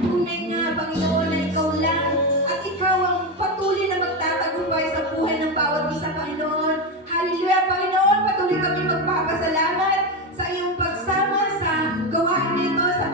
tunay nga, Panginoon, na ikaw lang at ikaw ang patuloy na magtatagumpay sa buhay ng bawat isa, Panginoon. Hallelujah, Panginoon, patuloy kami magpapasalamat sa iyong pagsama sa gawain nito, sa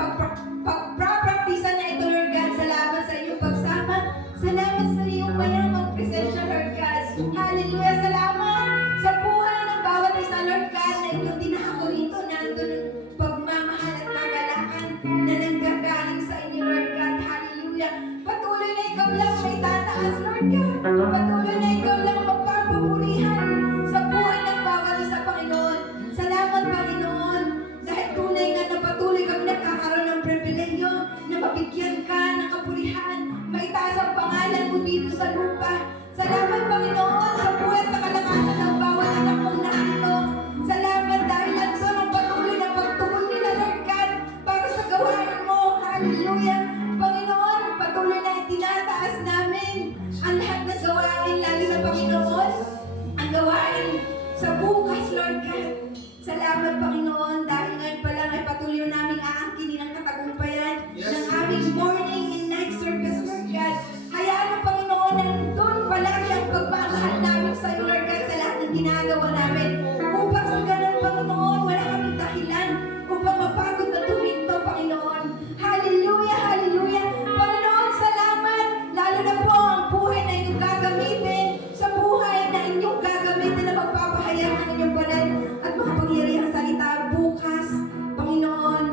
pagprapraktisa na ito, Lord God. Salamat sa iyong pagsama. Salamat sa iyong mayamang presensya, Lord God. Hallelujah, salamat sa buhay ng bawat isa, Lord God, na inyong tinahako rito. Nandun ang pagmamahal at kagalakan na nanggagaling sa inyo, Lord God. Hallelujah. Patuloy na ikaw lang may tataas, Lord God. Patuloy na ikaw lang magpapupurihan sa buhay ng bawat isa, Panginoon. Salamat, Panginoon, dahil tunay nga na patuloy kami nagkakaroon ng pribileyo na mabigyan ka ng kapurihan, maitaas ang pangalan mo dito sa lupa. Salamat, Panginoon, sa buhay at sa kalakasan ng bawat anak mong narito. Salamat dahil andun ang patuloy na pagtugon nila, Lord God, para sa gawain mo. Hallelujah. Panginoon, patuloy na itinataas namin ang lahat ng gawain, lalo na, Panginoon, ang gawain sa bukas, Lord God. Salamat, Panginoon, dahil ngayon pa lang ay patuloy namin aangkinin ang katagumpayan ng aming morning and night service, Lord God. Hayaan mo, Panginoon, na doon palagi ang pagmamahal namin sa iyo, Lord God, sa lahat ng ginagawa namin. Upang sa ganun, Panginoon, wala kaming dahilan upang mapagod na tuminto, Panginoon. Hallelujah, hallelujah. Panginoon, salamat. Lalo na po ang buhay na inyong gagamitin sa buhay na inyong gagamitin na magpapahayag ng inyong banal at makapangyarihang salita bukas. Panginoon,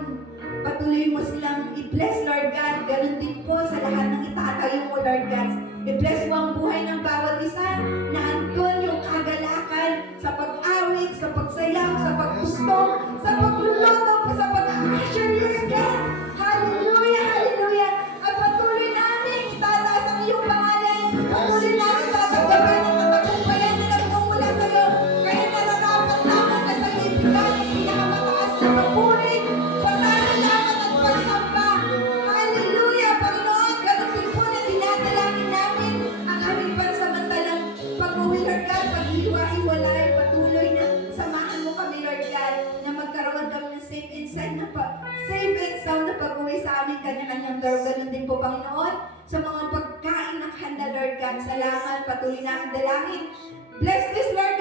patuloy mo silang i-bless, Lord God. Ganun din po sa lahat ng itatayo mo, Lord God. I-bless mo ang buhay ng bawat isa na andun yung kagalakan sa pag-awit, sa pagsayaw, sa pagpusto, sa pagluluto, sa pag-usher, Lord God. Hallelujah, hallelujah. At patuloy namin itataas ang iyong pangalan. Patuloy namin tatagapan ng katagumpayan na nagmumula sa iyo. Kaya nararapat naman na sa iyo ibigay ang pinakamataas na papuri, pasasalamat at pagsamba. Hallelujah, Panginoon. Ganun din po na dinadalangin namin ang aming pansamantalang pag-uwi, Lord God, pag-hiwa-hiwalay, patuloy na samahan mo kami, Lord God, na magkaroon kami ng safe and sound na pag-uwi sa aming kanya-kanyang door. Ganun din po, Panginoon, sa mga pagkain ng handa, Lord God. Salamat, patuloy namin dalangin. Bless this, Lord